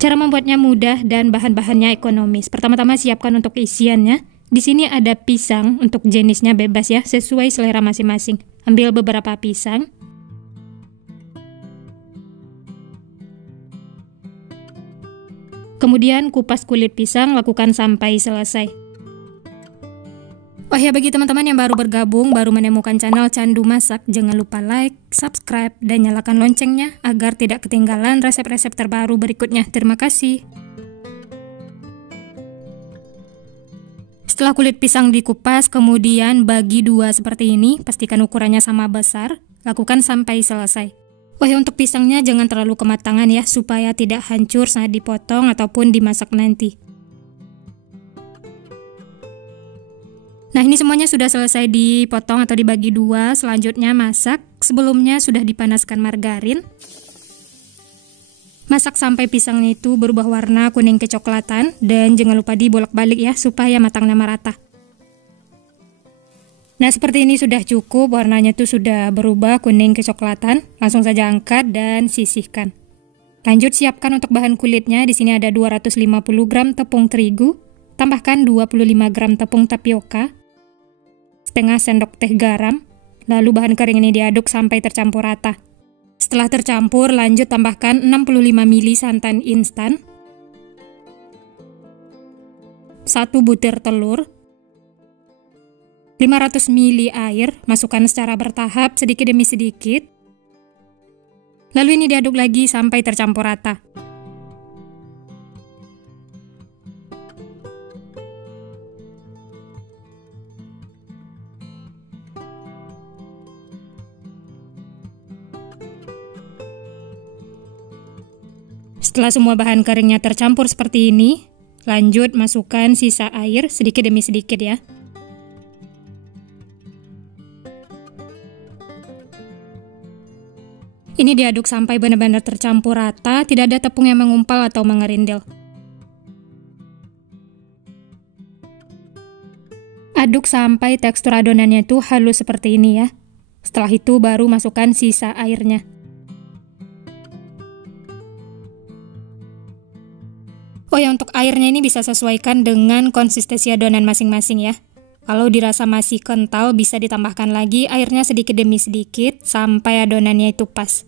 Cara membuatnya mudah dan bahan-bahannya ekonomis. Pertama-tama siapkan untuk isiannya. Di sini ada pisang, untuk jenisnya bebas ya, sesuai selera masing-masing. Ambil beberapa pisang. Kemudian kupas kulit pisang, lakukan sampai selesai. Oh ya, bagi teman-teman yang baru bergabung, baru menemukan channel Candu Masak, jangan lupa like, subscribe, dan nyalakan loncengnya agar tidak ketinggalan resep-resep terbaru berikutnya. Terima kasih. Setelah kulit pisang dikupas, kemudian bagi dua seperti ini, pastikan ukurannya sama besar, lakukan sampai selesai. Oh ya, untuk pisangnya jangan terlalu kematangan ya, supaya tidak hancur saat dipotong ataupun dimasak nanti. Nah, ini semuanya sudah selesai dipotong atau dibagi dua. Selanjutnya masak. Sebelumnya sudah dipanaskan margarin. Masak sampai pisangnya itu berubah warna kuning kecoklatan. Dan jangan lupa dibolak-balik ya, supaya matangnya merata. Nah, seperti ini sudah cukup. Warnanya itu sudah berubah kuning kecoklatan. Langsung saja angkat dan sisihkan. Lanjut siapkan untuk bahan kulitnya. Di sini ada 250 gram tepung terigu. Tambahkan 25 gram tepung tapioka. Setengah sendok teh garam, lalu bahan kering ini diaduk sampai tercampur rata. Setelah tercampur, lanjut tambahkan 65 ml santan instan, 1 butir telur, 500 ml air, masukkan secara bertahap sedikit demi sedikit. Lalu ini diaduk lagi sampai tercampur rata. Setelah semua bahan keringnya tercampur seperti ini, lanjut masukkan sisa air sedikit demi sedikit ya. Ini diaduk sampai benar-benar tercampur rata, tidak ada tepung yang mengumpal atau mengerindil. Aduk sampai tekstur adonannya itu halus seperti ini ya. Setelah itu baru masukkan sisa airnya. Oh ya, untuk airnya ini bisa sesuaikan dengan konsistensi adonan masing-masing ya. Kalau dirasa masih kental, bisa ditambahkan lagi airnya sedikit demi sedikit sampai adonannya itu pas.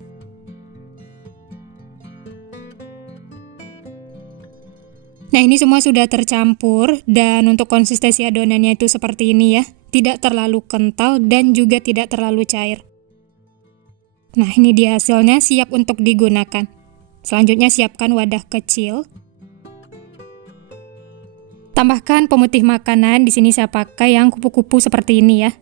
Nah, ini semua sudah tercampur dan untuk konsistensi adonannya itu seperti ini ya. Tidak terlalu kental dan juga tidak terlalu cair. Nah, ini dia hasilnya, siap untuk digunakan. Selanjutnya siapkan wadah kecil. Tambahkan pemutih makanan, di sini saya pakai yang kupu-kupu seperti ini ya.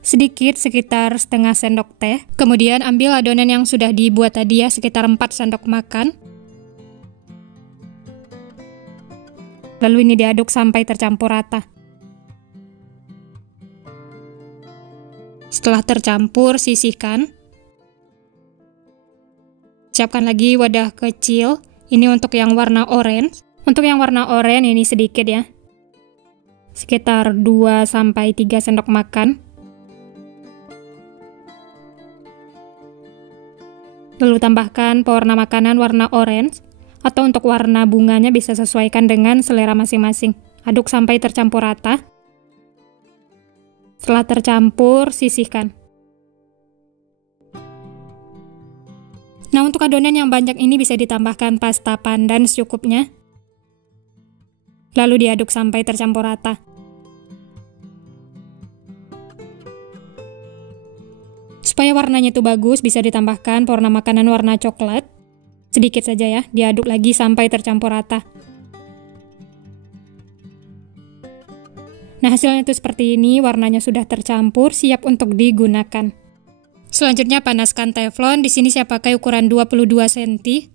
Sedikit, sekitar setengah sendok teh. Kemudian ambil adonan yang sudah dibuat tadi ya, sekitar 4 sendok makan. Lalu ini diaduk sampai tercampur rata. Setelah tercampur, sisihkan. Siapkan lagi wadah kecil, ini untuk yang warna orange. Untuk yang warna oranye ini sedikit ya. Sekitar 2-3 sendok makan. Lalu tambahkan pewarna makanan warna orange. Atau untuk warna bunganya bisa sesuaikan dengan selera masing-masing. Aduk sampai tercampur rata. Setelah tercampur, sisihkan. Nah, untuk adonan yang banyak ini bisa ditambahkan pasta pandan secukupnya. Lalu diaduk sampai tercampur rata. Supaya warnanya itu bagus, bisa ditambahkan pewarna makanan warna coklat. Sedikit saja ya, diaduk lagi sampai tercampur rata. Nah, hasilnya itu seperti ini, warnanya sudah tercampur, siap untuk digunakan. Selanjutnya panaskan teflon, di sini saya pakai ukuran 22 cm.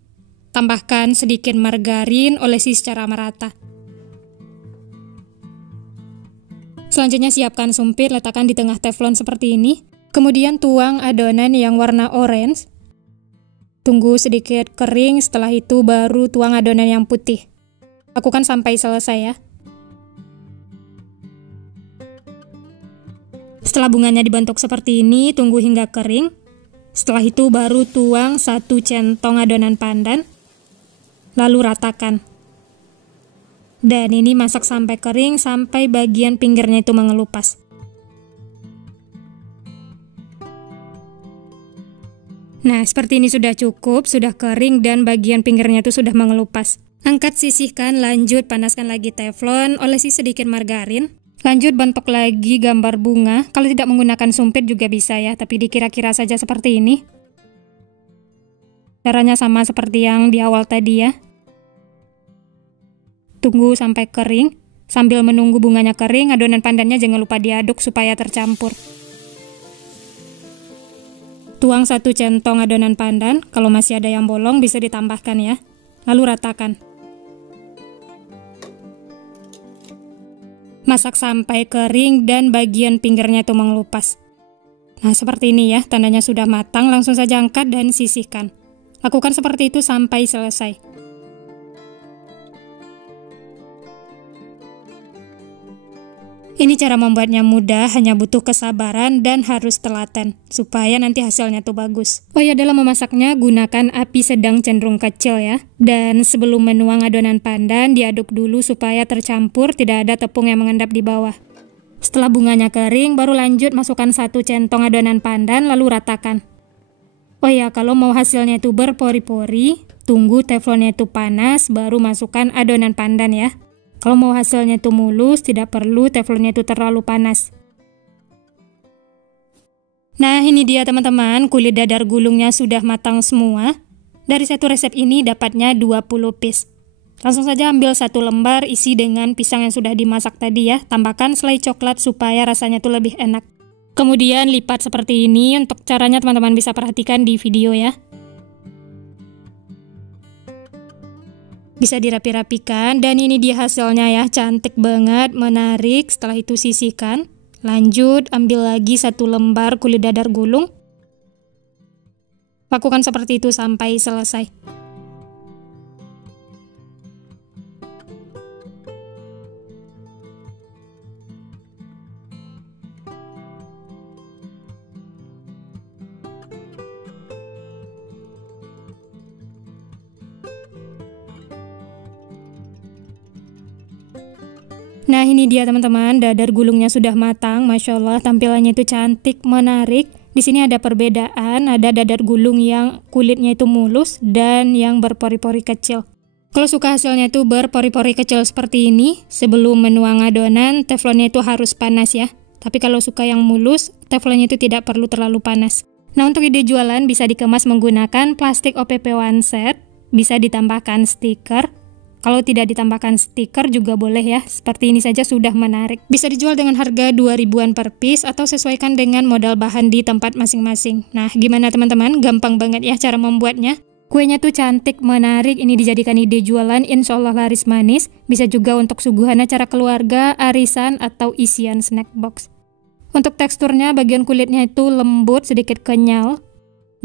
Tambahkan sedikit margarin, olesi secara merata. Selanjutnya siapkan sumpit, letakkan di tengah teflon seperti ini. Kemudian tuang adonan yang warna orange. Tunggu sedikit kering, setelah itu baru tuang adonan yang putih. Lakukan sampai selesai ya. Setelah bunganya dibentuk seperti ini, tunggu hingga kering. Setelah itu baru tuang 1 centong adonan pandan, lalu ratakan. Dan ini masak sampai kering, sampai bagian pinggirnya itu mengelupas. Nah, seperti ini sudah cukup, sudah kering dan bagian pinggirnya itu sudah mengelupas. Angkat, sisihkan, lanjut panaskan lagi teflon, olesi sedikit margarin. Lanjut bentuk lagi gambar bunga. Kalau tidak menggunakan sumpit juga bisa ya, tapi dikira-kira saja seperti ini. Caranya sama seperti yang di awal tadi ya. Tunggu sampai kering. Sambil menunggu bunganya kering, adonan pandannya jangan lupa diaduk supaya tercampur. Tuang 1 centong adonan pandan, kalau masih ada yang bolong bisa ditambahkan ya. Lalu ratakan. Masak sampai kering dan bagian pinggirnya itu mengelupas. Nah, seperti ini ya, tandanya sudah matang, langsung saja angkat dan sisihkan. Lakukan seperti itu sampai selesai. Ini cara membuatnya mudah, hanya butuh kesabaran dan harus telaten, supaya nanti hasilnya tuh bagus. Oh ya, dalam memasaknya gunakan api sedang cenderung kecil ya. Dan sebelum menuang adonan pandan, diaduk dulu supaya tercampur, tidak ada tepung yang mengendap di bawah. Setelah bunganya kering, baru lanjut masukkan 1 centong adonan pandan, lalu ratakan. Oh ya, kalau mau hasilnya itu berpori-pori, tunggu teflonnya itu panas, baru masukkan adonan pandan ya. Kalau mau hasilnya itu mulus, tidak perlu teflonnya itu terlalu panas. Nah, ini dia teman-teman, kulit dadar gulungnya sudah matang semua. Dari satu resep ini dapatnya 20 piece. Langsung saja ambil 1 lembar, isi dengan pisang yang sudah dimasak tadi ya. Tambahkan selai coklat supaya rasanya itu lebih enak. Kemudian lipat seperti ini. Untuk caranya teman-teman bisa perhatikan di video ya. Bisa dirapi-rapikan, dan ini dia hasilnya ya, cantik banget, menarik. Setelah itu sisihkan. Lanjut ambil lagi 1 lembar kulit dadar gulung. Lakukan seperti itu sampai selesai. Nah, ini dia teman-teman, dadar gulungnya sudah matang. Masya Allah, tampilannya itu cantik, menarik. Di sini ada perbedaan, ada dadar gulung yang kulitnya itu mulus dan yang berpori-pori kecil. Kalau suka hasilnya itu berpori-pori kecil seperti ini, sebelum menuang adonan, teflonnya itu harus panas ya. Tapi kalau suka yang mulus, teflonnya itu tidak perlu terlalu panas. Nah, untuk ide jualan bisa dikemas menggunakan plastik OPP one set, bisa ditambahkan stiker. Kalau tidak ditambahkan stiker juga boleh ya, seperti ini saja sudah menarik. Bisa dijual dengan harga 2.000-an per piece atau sesuaikan dengan modal bahan di tempat masing-masing. Nah, gimana teman-teman? Gampang banget ya cara membuatnya. Kuenya tuh cantik, menarik, ini dijadikan ide jualan, insya Allah laris manis. Bisa juga untuk suguhan acara keluarga, arisan, atau isian snack box. Untuk teksturnya, bagian kulitnya itu lembut, sedikit kenyal.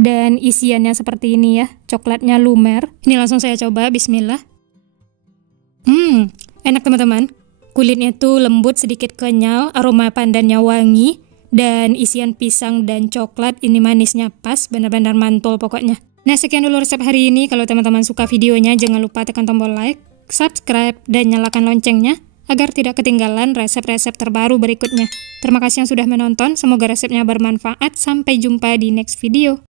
Dan isiannya seperti ini ya, coklatnya lumer. Ini langsung saya coba, bismillah. Enak teman-teman. Kulitnya tuh lembut, sedikit kenyal, aroma pandannya wangi, dan isian pisang dan coklat ini manisnya pas, benar-benar mantul pokoknya. Nah, sekian dulu resep hari ini. Kalau teman-teman suka videonya, jangan lupa tekan tombol like, subscribe, dan nyalakan loncengnya agar tidak ketinggalan resep-resep terbaru berikutnya. Terima kasih yang sudah menonton, semoga resepnya bermanfaat. Sampai jumpa di next video.